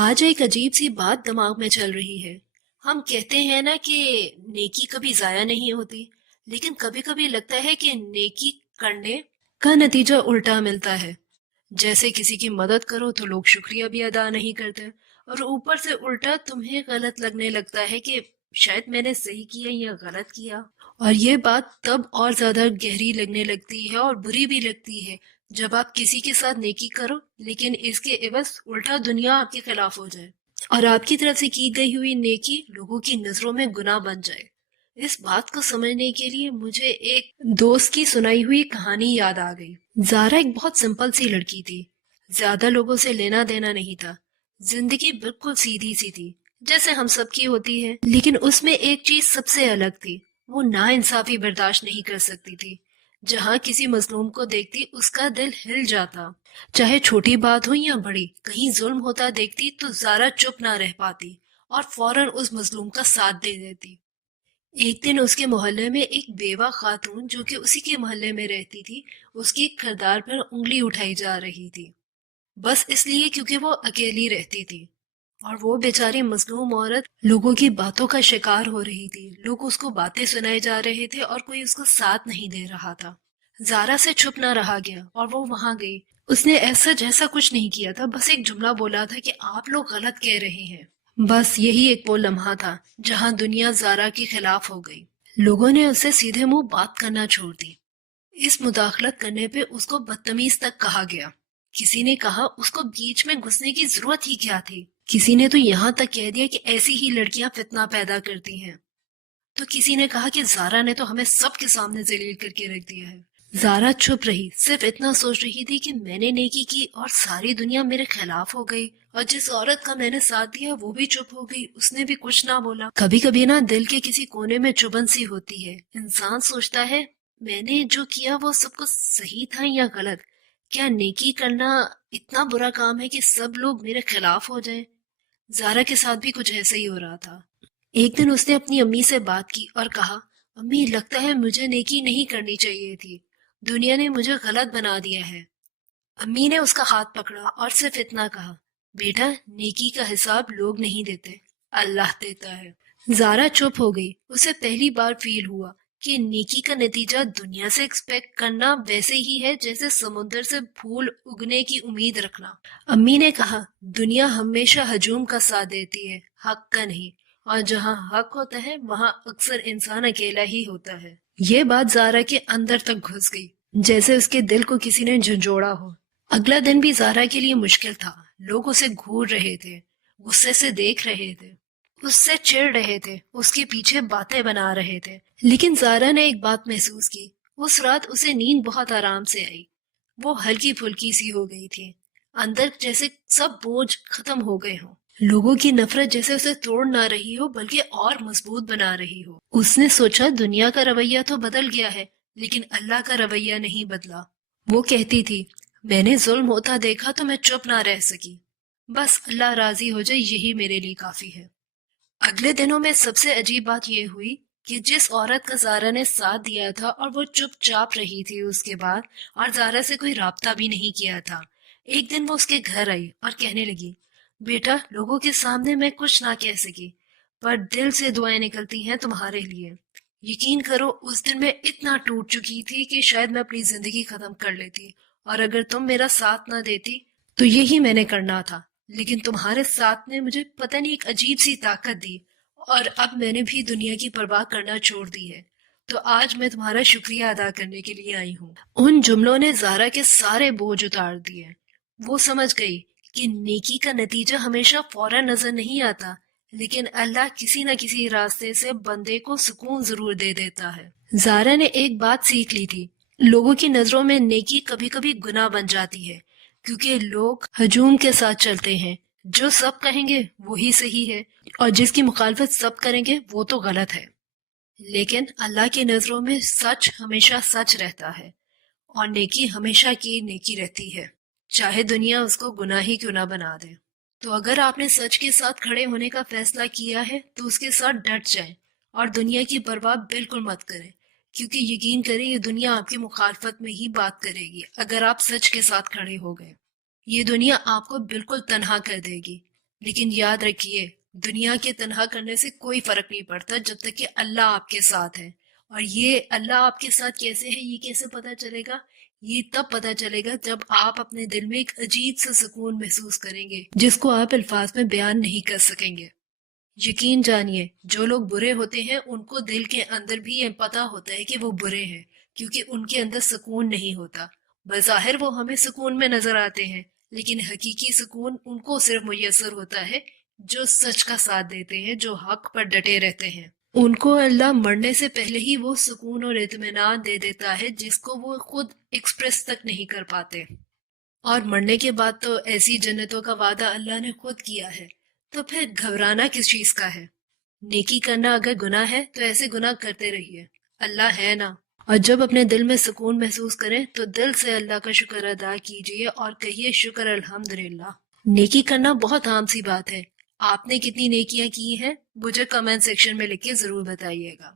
آج ایک عجیب سی بات دماغ میں چل رہی ہے۔ ہم کہتے ہیں نا کہ نیکی کبھی ضائع نہیں ہوتی، لیکن کبھی کبھی لگتا ہے کہ نیکی کرنے کا نتیجہ الٹا ملتا ہے۔ جیسے کسی کی مدد کرو تو لوگ شکریہ بھی ادا نہیں کرتے، اور اوپر سے الٹا تمہیں غلط لگنے لگتا ہے کہ شاید میں نے صحیح کیا یا غلط کیا۔ اور یہ بات تب اور زیادہ گہری لگنے لگتی ہے اور بری بھی لگتی ہے جب آپ کسی کے ساتھ نیکی کرو لیکن اس کے عوض الٹا دنیا آپ کے خلاف ہو جائے اور آپ کی طرف سے کی گئی ہوئی نیکی لوگوں کی نظروں میں گناہ بن جائے۔ اس بات کو سمجھنے کے لیے مجھے ایک دوست کی سنائی ہوئی کہانی یاد آ گئی۔ زارا ایک بہت سمپل سی لڑکی تھی، زیادہ لوگوں سے لینا دینا نہیں تھا، زندگی بالکل سیدھی سی تھی جیسے ہم سب کی ہوتی ہے، لیکن اس میں ایک چیز سب سے الگ تھی۔ وہ ناانصافی برداشت نہیں کر سکتی تھی۔ جہاں کسی مظلوم کو دیکھتی اس کا دل ہل جاتا، چاہے چھوٹی بات ہو یا بڑی۔ کہیں ظلم ہوتا دیکھتی تو زارا چپ نہ رہ پاتی اور فوراً اس مظلوم کا ساتھ دے دیتی۔ ایک دن اس کے محلے میں ایک بیوہ خاتون جو کہ اسی کے محلے میں رہتی تھی، اس کی کردار پر انگلی اٹھائی جا رہی تھی، بس اس لیے کیونکہ وہ اکیلی رہتی تھی، اور وہ بیچاری مظلوم عورت لوگوں کی باتوں کا شکار ہو رہی تھی۔ لوگ اس کو باتیں سنائے جا رہے تھے اور کوئی اس کو ساتھ نہیں دے رہا تھا۔ زارا سے چھپ نہ رہا گیا اور وہ وہاں گئی۔ اس نے ایسا جیسا کچھ نہیں کیا تھا، بس ایک جملہ بولا تھا کہ آپ لوگ غلط کہہ رہے ہیں۔ بس یہی ایک وہ لمحہ تھا جہاں دنیا زارا کے خلاف ہو گئی۔ لوگوں نے اس سے سیدھے منہ بات کرنا چھوڑ دی۔ اس مداخلت کرنے پہ اس کو بدتمیز تک کہا گیا۔ کسی نے کہا اس کو بیچ میں گھسنے کی ضرورت ہی کیا تھی۔ کسی نے تو یہاں تک کہہ دیا کہ ایسی ہی لڑکیاں فتنہ پیدا کرتی ہیں۔ تو کسی نے کہا کہ زارا نے تو ہمیں سب کے سامنے ذلیل کر کے رکھ دیا ہے۔ زارا چھپ رہی، صرف اتنا سوچ رہی تھی کہ میں نے نیکی کی اور ساری دنیا میرے خلاف ہو گئی، اور جس عورت کا میں نے ساتھ دیا وہ بھی چپ ہو گئی، اس نے بھی کچھ نہ بولا۔ کبھی کبھی نا دل کے کسی کونے میں چبھن سی ہوتی ہے۔ انسان سوچتا ہے میں نے جو کیا وہ سب کچھ صحیح تھا یا غلط؟ کیا نیکی کرنا اتنا برا کام ہے کہ سب لوگ میرے خلاف ہو جائیں؟ زارا کے ساتھ بھی کچھ ایسا ہی ہو رہا تھا۔ ایک دن اس نے اپنی امی سے بات کی اور کہا، امی لگتا ہے مجھے نیکی نہیں کرنی چاہیے تھی، دنیا نے مجھے غلط بنا دیا ہے۔ امی نے اس کا ہاتھ پکڑا اور صرف اتنا کہا، بیٹا نیکی کا حساب لوگ نہیں دیتے، اللہ دیتا ہے۔ زارا چپ ہو گئی۔ اسے پہلی بار فیل ہوا کہ نیکی کا نتیجہ دنیا سے ایکسپیکٹ کرنا ویسے ہی ہے جیسے سمندر سے پھول اگنے کی امید رکھنا۔ امی نے کہا، دنیا ہمیشہ ہجوم کا ساتھ دیتی ہے، حق کا نہیں، اور جہاں حق ہوتا ہے وہاں اکثر انسان اکیلا ہی ہوتا ہے۔ یہ بات زارا کے اندر تک گھس گئی، جیسے اس کے دل کو کسی نے جھنجھوڑا ہو۔ اگلا دن بھی زارا کے لیے مشکل تھا۔ لوگ اسے گھور رہے تھے، غصے سے دیکھ رہے تھے، اس سے چڑ رہے تھے، اس کے پیچھے باتیں بنا رہے تھے۔ لیکن زارا نے ایک بات محسوس کی۔ اس رات اسے نیند بہت آرام سے آئی۔ وہ ہلکی پھلکی سی ہو گئی تھی، اندر جیسے سب بوجھ ختم ہو گئے ہوں۔ لوگوں کی نفرت جیسے اسے توڑ نہ رہی ہو بلکہ اور مضبوط بنا رہی ہو۔ اس نے سوچا دنیا کا رویہ تو بدل گیا ہے لیکن اللہ کا رویہ نہیں بدلا۔ وہ کہتی تھی، میں نے ظلم ہوتا دیکھا تو میں چپ نہ رہ سکی، بس اللہ راضی ہو جائے یہی میرے لیے کافی ہے۔ اگلے دنوں میں سب سے عجیب بات یہ ہوئی کہ جس عورت کا زارا نے ساتھ دیا تھا اور وہ چپ چاپ رہی تھی اس کے بعد، اور زارا سے کوئی رابطہ بھی نہیں کیا تھا، ایک دن وہ اس کے گھر آئی اور کہنے لگی، بیٹا لوگوں کے سامنے میں کچھ نہ کہہ سکی پر دل سے دعائیں نکلتی ہیں تمہارے لیے۔ یقین کرو اس دن میں اتنا ٹوٹ چکی تھی کہ شاید میں اپنی زندگی ختم کر لیتی، اور اگر تم میرا ساتھ نہ دیتی تو یہی میں نے کرنا تھا، لیکن تمہارے ساتھ نے مجھے پتہ نہیں ایک عجیب سی طاقت دی، اور اب میں نے بھی دنیا کی پرواہ کرنا چھوڑ دی ہے، تو آج میں تمہارا شکریہ ادا کرنے کے لیے آئی ہوں۔ ان جملوں نے زارا کے سارے بوجھ اتار دیے۔ وہ سمجھ گئی کہ نیکی کا نتیجہ ہمیشہ فوراً نظر نہیں آتا، لیکن اللہ کسی نہ کسی راستے سے بندے کو سکون ضرور دے دیتا ہے۔ زارا نے ایک بات سیکھ لی تھی، لوگوں کی نظروں میں نیکی کبھی کبھی گناہ بن جاتی ہے، کیونکہ لوگ ہجوم کے ساتھ چلتے ہیں۔ جو سب کہیں گے وہی صحیح ہے، اور جس کی مخالفت سب کریں گے وہ تو غلط ہے۔ لیکن اللہ کی نظروں میں سچ ہمیشہ سچ رہتا ہے، اور نیکی ہمیشہ کی نیکی رہتی ہے، چاہے دنیا اس کو گناہی کیوں نہ بنا دے۔ تو اگر آپ نے سچ کے ساتھ کھڑے ہونے کا فیصلہ کیا ہے تو اس کے ساتھ ڈٹ جائیں، اور دنیا کی پرواہ بالکل مت کریں، کیونکہ یقین کریں یہ دنیا آپ کی مخالفت میں ہی بات کرے گی اگر آپ سچ کے ساتھ کھڑے ہو گئے۔ یہ دنیا آپ کو بالکل تنہا کر دے گی، لیکن یاد رکھیے دنیا کے تنہا کرنے سے کوئی فرق نہیں پڑتا جب تک کہ اللہ آپ کے ساتھ ہے. اور یہ اللہ آپ کے ساتھ کیسے ہے یہ کیسے پتا چلے گا؟ یہ تب پتا چلے گا جب آپ اپنے دل میں ایک عجیب سا سکون محسوس کریں گے جس کو آپ الفاظ میں بیان نہیں کر سکیں گے. یقین جانیے جو لوگ برے ہوتے ہیں ان کو دل کے اندر بھی یہ پتا ہوتا ہے کہ وہ برے ہیں، کیونکہ ان کے اندر سکون نہیں ہوتا. بظاہر وہ ہمیں سکون میں نظر آتے ہیں، لیکن حقیقی سکون ان کو صرف میسر ہوتا ہے جو سچ کا ساتھ دیتے ہیں، جو حق پر ڈٹے رہتے ہیں. ان کو اللہ مرنے سے پہلے ہی وہ سکون اور اطمینان دے دیتا ہے جس کو وہ خود ایکسپریس تک نہیں کر پاتے. اور مرنے کے بعد تو ایسی جنتوں کا وعدہ اللہ نے خود کیا ہے، تو پھر گھبرانا کس چیز کا ہے؟ نیکی کرنا اگر گناہ ہے تو ایسے گناہ کرتے رہیے، اللہ ہے نا. اور جب اپنے دل میں سکون محسوس کریں تو دل سے اللہ کا شکر ادا کیجئے اور کہیے شکر الحمدللہ. نیکی کرنا بہت عام سی بات ہے. آپ نے کتنی نیکیاں کی ہیں مجھے کمنٹ سیکشن میں لکھ کے ضرور بتائیے گا.